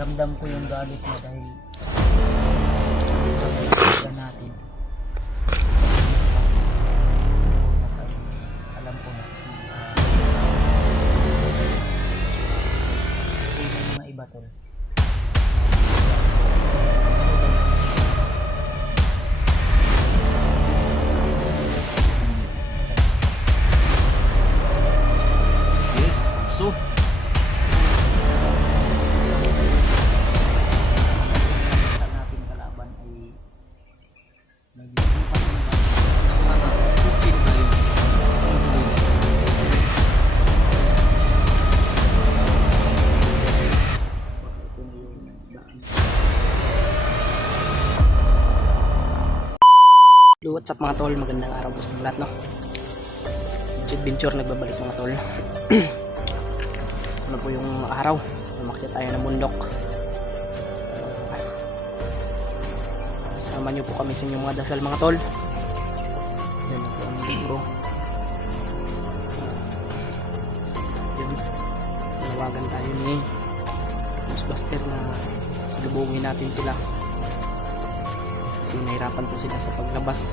ramdam ko yung galit niya dahil sa kaibigan natin sa mas ay alam ko na may mga iba tol. What's up mga tol, magandang araw po sa lahat, no? Adventure nagbabalik mga tol. Ano po yung araw, umakyat tayo ng bundok. Kasama nyo po kami sa inyong mga dasal mga tol. Yan po ang libro. Yun, nawagan tayo ni Ghostbuster na salubungin natin sila kasi nahirapan po sila sa paglabas.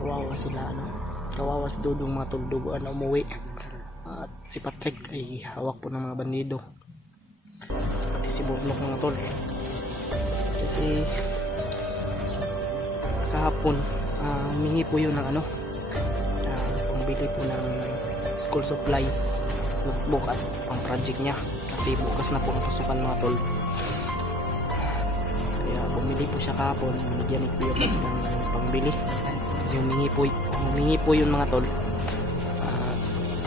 Kawawa sila, kawawa si Dudong, mga tulduguan na umuwi, at si Patrick ay hawak po ng mga bandido, pati si Bornok mga tol. Kasi kahapon humingi po yun ng pambili po ng school supply, notebook at pang project niya kasi bukas na po ang pasukan mga tol. Kaya bumili po siya kahapon, binigyan ni Kuya Buds ng pangbili kasi humingi po yun mga tol.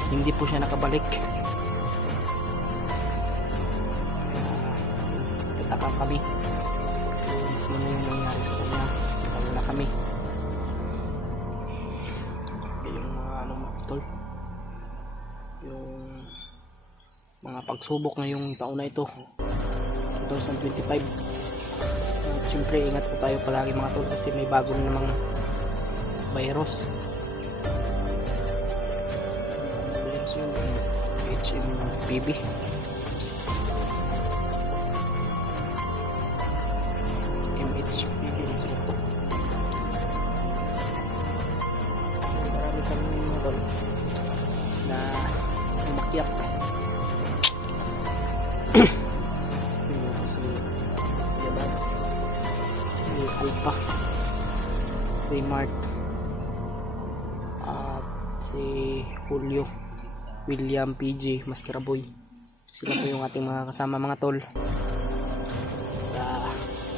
Hindi po siya nakabalik. Tataka kami kung ano yung nangyari sa kanya, wala kami. Yung mga mga tol, yung mga pagsubok ngayong taon na ito 2025. Siyempre ingat po tayo palagi mga tol kasi may bagong namang virus yun, HMPV. MHPV marami kami mga tol na umakyat. Si Yabads, si Alpha, si Mart, at si Julio, William, PJ, Mascaraboy. Sila po yung ating mga kasama mga tol sa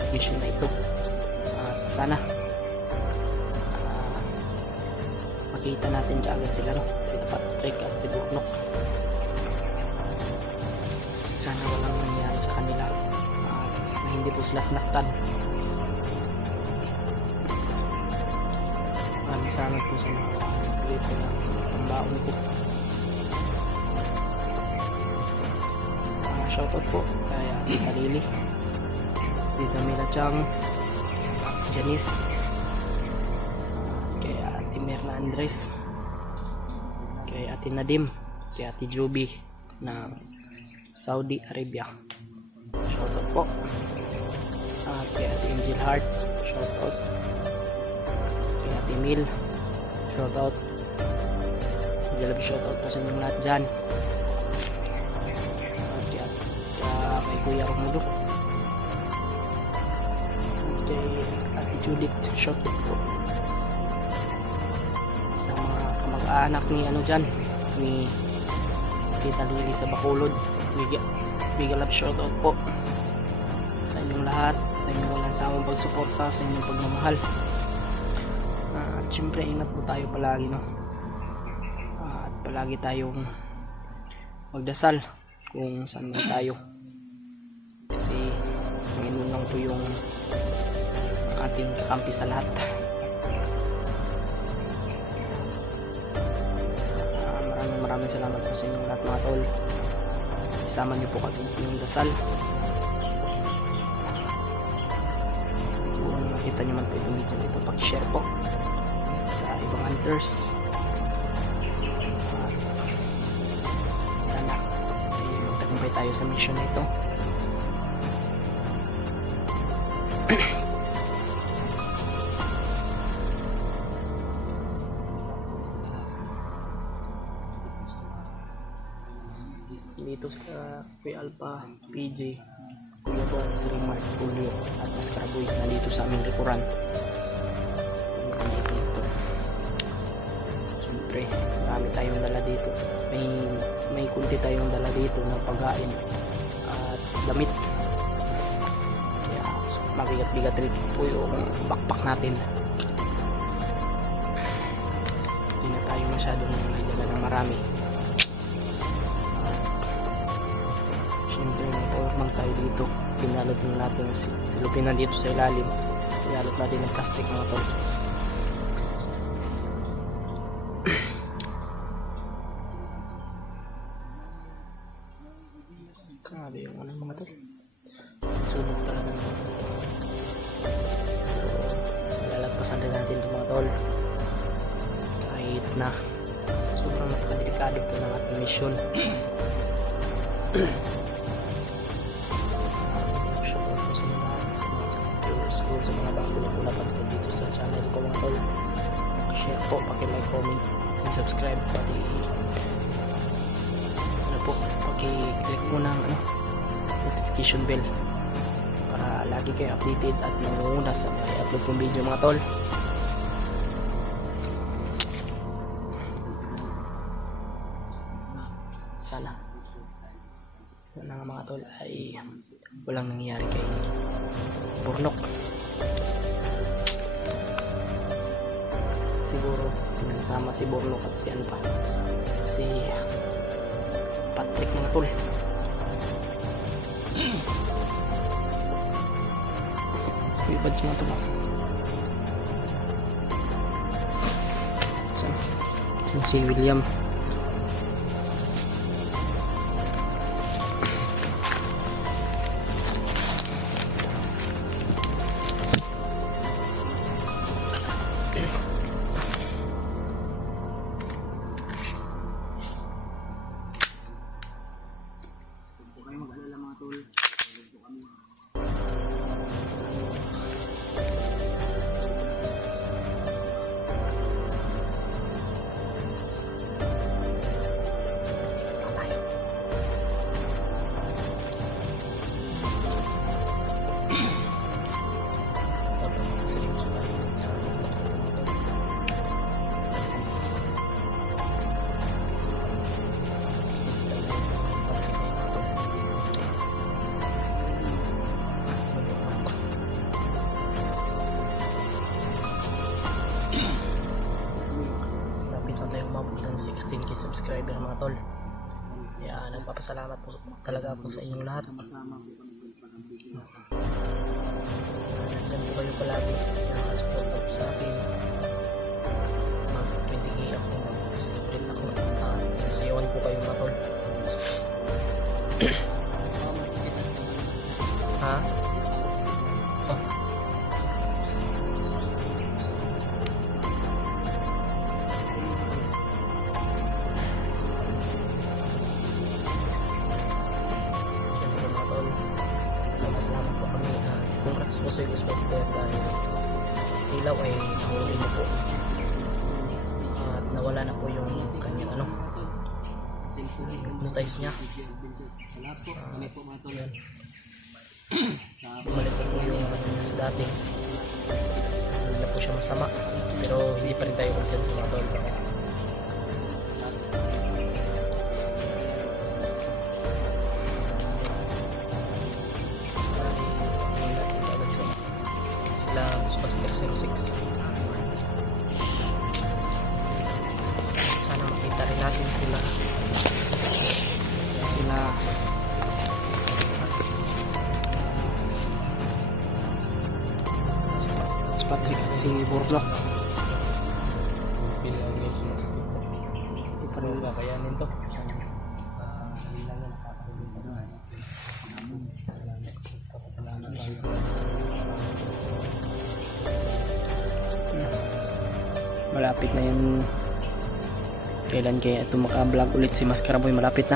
mission na ito. At sana makita natin agad sila, no? Si Patrick at si Bornok. Sana walang nangyari sa kanila at sana hindi po sila sinaktan. Maraming salamat po sa mga dito na pambaon ko. Shoutout po kay Tita Lily, Tita Mila Chang, Janice, kay Ate Merna Andres, kay Ate Nadim, kay Ate Joby ng Saudi Arabia. Shoutout po. At kay Ate Angel Heart, shoutout. Kay Ate Mil, shoutout. Jalab shoutout po sa inyong lahat dyan. At kay Kuya Romulo, kay Ate Judith, shoutout po. Sa mga kamag-anak ni dyan, ni Tita Lily sa Bacolod, big love shoutout po sa inyong lahat, sa inyong walang sawang pagsuporta, sa inyong pagmamahal. At syempre ingat po tayo palagi, no? At palagi tayong magdasal kung saan man tayo kasi Panginoon lang po yung ating kakampi sa lahat. Maraming salamat po sa inyong lahat mga tol. Isama niyo po kami sa inyong dasal. Kung nakita niyo man po itong video ito, pag-share po sa ibang hunters tayo sa mission na ito. Dito sa Kuya Alpha, PJ, Kuya Juan, Sir Mark, Julio at Mascaraboy nandito sa aming likuran. Dito. Siyempre, marami tayong dala dito. May kunti tayong dala dito na pagkain at damit. Kaya mabigat-bigat rin po yung backpack natin. Hindi na tayo masyadong may dala ng marami. Siyempre may ormang tayo dito. Pinalot na natin si lupinan dito sa ilalim. Pinalot natin ng plastic mga tol. Grabe yung ano mga tol. Sunog talaga na. Lalagpasan din natin ito mga tol. Kahit na sobrang napakadelikado po ng ating mission. Shoutout po sa mga bago na po napatid dito sa channel ko mga tol. Share po, paki-like, comment, and subscribe. Pati paki-click po ng notification bell para lagi kayo updated at nangunguna sa mga upload kong video mga tol. Sana nga mga tol ay walang nangyari kay Burnok. Siguro pinagsama si Burnok at si ano pa, si Patrick mga tol. May buds mga tol. Si William. Umabot ng 16k subscriber mga tol. Kaya nagpapasalamat po talaga po sa inyong lahat. Nandiyan po kayo palagi nakasupport po sa akin. Mag 20k ako, mag-celebrate ako at sasayawan po kayo mga tol. Ha? Congrats po sa Ghostbuster dahil ilaw ay nahuli na po at nawala na po yung kanyang hypnotize niya. Bumalik na po yung sa dati. Hindi na po siya masama pero hindi pa rin tayo ulit sa mga tol. Ghostbuster 06. Sana makita rin natin sila si Patrick at si Burnok. Hindi pa rin kakayanin to. Malapit na yung kailan kaya ito maka-vlog ulit si Mascaraboy, malapit na.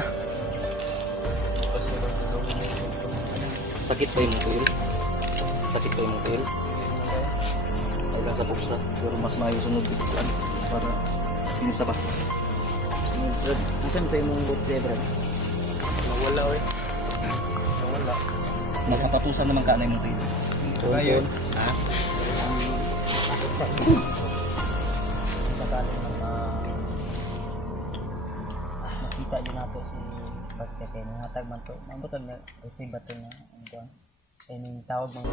Sakit pa yung tail? Sakit pa yung tail? Wala sa buksa. Pero mas maayos sunod dito para pinisa pa. Brad, nasan pa yung boot niya, Brad? Nawala eh. Nawala. Nasa patusan naman ka na yung tail. Ngayon. Ha? Sakaling makita yun nato si basket eh. Nangatag man to. Mabutag na receive ba ito na. Yung tawag mga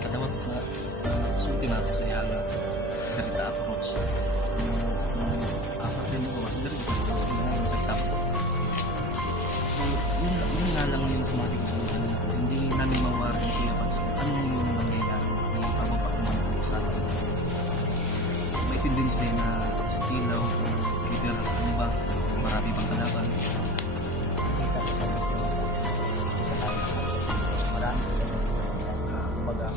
Kadawat na sulti na ako sa iya na ganita approach. Asa sa mo mas diri sa approach na sa tap. Yung nga lang yung sumatik ko hindi namin mawari ng pinapansin. Ano yung nangyayari ng pagpapakuman ko sa atas. May tendency na stilaw o Peter, ano ba, marami pang kalaban. kita sa video. Marami sila kumbaga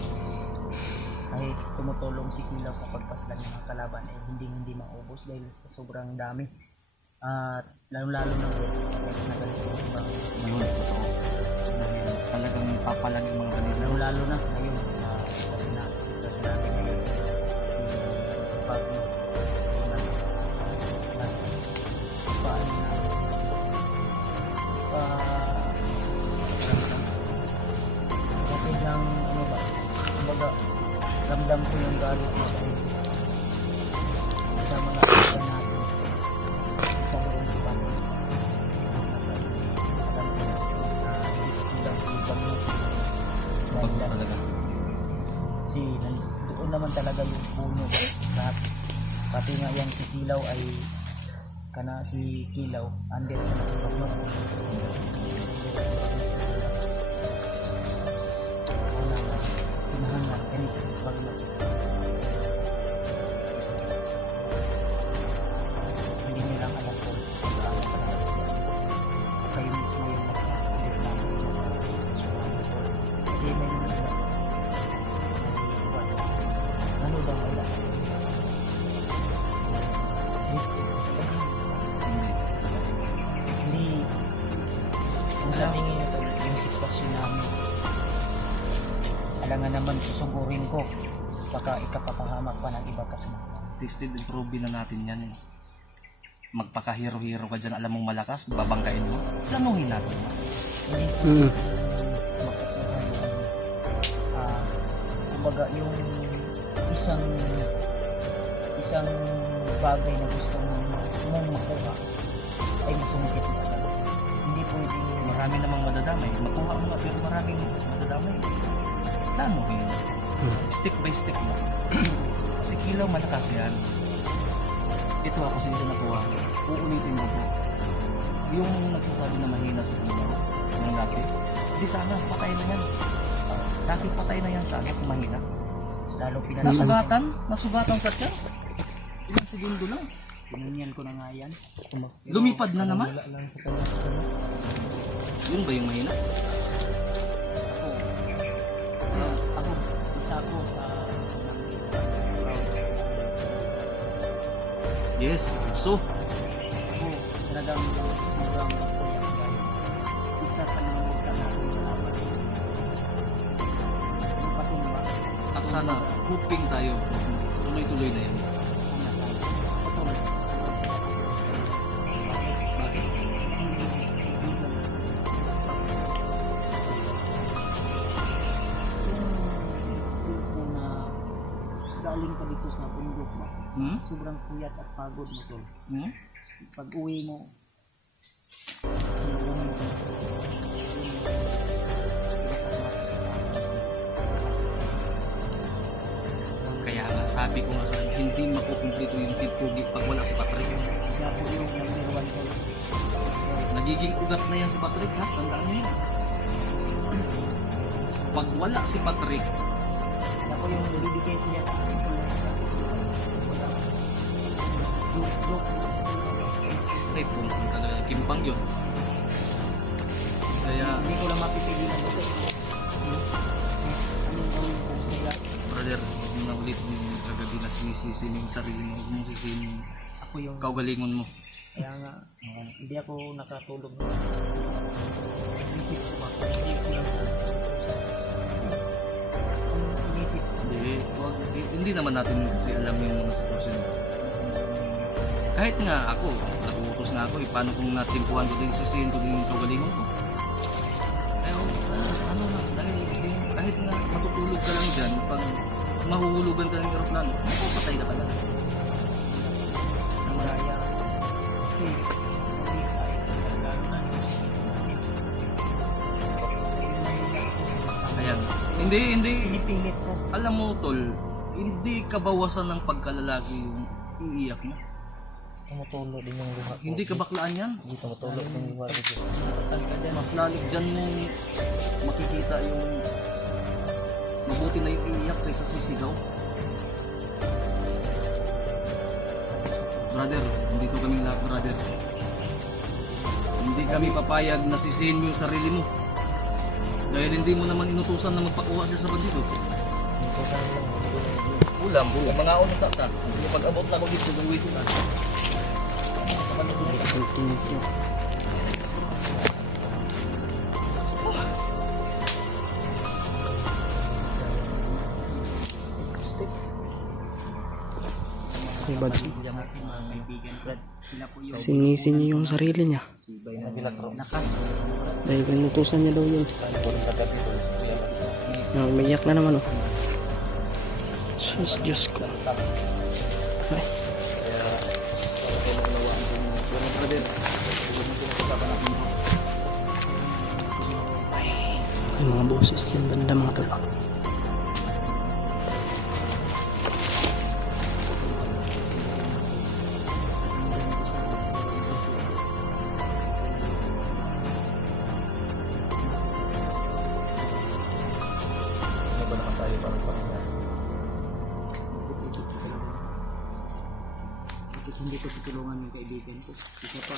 kahit tumutulong si Kilaw sa pagpaslan ng mga kalaban eh hindi maubos dahil sa sobrang dami at lalo na na ganito ibang Yun, totoo. Talagang papalagi mga kanila. lalo na ngayon kasi natin ngayon si Pablo paano na kasi lang ano ba kumbaga ramdam ko yung galit mo sa mga isa natin sa buong si Pablo alam ko na isip lang si Pablo Pag talaga. kasi doon naman talaga yung puno lahat pati nga yan si Kilaw ay kana si Kilaw under ka na Pablo pinahangan kani si Pablo hindi nilang alam kung paano talaga sila kayo mismo yung mas akit namin mas kasi may mga iba ano daw wala hindi kung sabi nga yung sitwasyon namin alangan naman susugurin ko baka ikapapahamak pa ng iba kasama Tested and proven na natin yan eh. Magpakahiro-hiro ka dyan, alam mong malakas, babangkain mo. Planuhin natin mo. hindi po makukuha yung kumbaga yung isang bagay na gusto mong makuha ay masungkit mo talaga. Hindi pwedeng Marami namang madadamay. Makuha mo nga pero maraming madadamay. Planuhin. Step by step mo. Si Kilaw malakas yan. Ito ako siya nakuha. Uulitin ko po. Yung nagsasabi na mahina sa Kilaw ng dati. Hindi sana, patay na yan. Dati patay na yan sana kung mahina. lalo pinanasan. Nasugatan sa tiyan. Ilang segundo lang. Pinanyan ko na nga yan. Lumipad na naman. Wala lang sa kanya. Yun ba yung mahina? Ako, isa ko sa Yes. So, ako, talagang sobrang masaya dahil isa sa mga muka natin sa laban. Yung patumba, at sana hoping tayo. Tuloy-tuloy na yan. ang nasal. Patuloy, sobrang saya ko. Bakit? Yung na galing ka dito sa bundok ba? Hmm? Sobrang kuyat at pagod mo tol. Hmm? Pag uwi mo, sisilungin ka. Kaya nga sabi ko nga sa inyo, hindi makukumplito yung Team Pugi pag wala si Patrick. Siya po yung number one ko. Nagiging ugat na yan si Patrick ha, tandaan nyo yun. Pag wala si Patrick, Siya po yung nabibigay siya sa akin kung wala siya. Wala. Joke. ay puntang talaga kimpang yun. Kaya, Hindi ko lang mapipigilan ito. Anong gawin ko sila? brother, huwag mo na ulit yung kagabi na sinisisi mo yung sarili mo, huwag mong sisihin yung Ako yung kaugalingon mo. Kaya nga, hindi ako nakatulog. Inisip ko ba? Hindi ko lang sa inisip ko. Hindi naman natin kasi alam yung mga sitwasyon. Kahit nga ako, nag-uutos na ako, paano kung natsimpuhan ko din, sisihin ko din yung kagalingon ko. Ano na, dahil kahit nga matutulog ka lang dyan, pag mahuhulugan ka ng aeroplano, mapapatay na ka lang. Ang raya. Kasi, hindi tayo lalo na yung Ayan. Hindi. pinipilit ko. Alam mo, tol, hindi kabawasan ng pagkalalaki yung iiyak mo. Tumutulo din yung luha ko. Hindi ka baklaan yan. Hindi tumutulo din yung luha ko. Mas lalig dyan mo makikita yung mabuti na yung iiyak kaysa sisigaw. Brother, dito kaming lahat, brother. Hindi kami papayag na sisihin mo yung sarili mo. Dahil hindi mo naman inutusan na magpakuha siya sa bandido. Ulam, mga unong tata. Pag-abot na ko dito, gawin sila. Continue. Hey, buds. Mga kaibigan, Brad. Sila po yung Singisin niya yung sarili niya. lakas. Dahil pinutusan niya daw yun. Umiyak na naman, oh. Sus, Diyos ko. Ay. Ay, mga boses yan banda mga tol. Bakit hindi ko tutulungan yung kaibigan ko? Isa pa,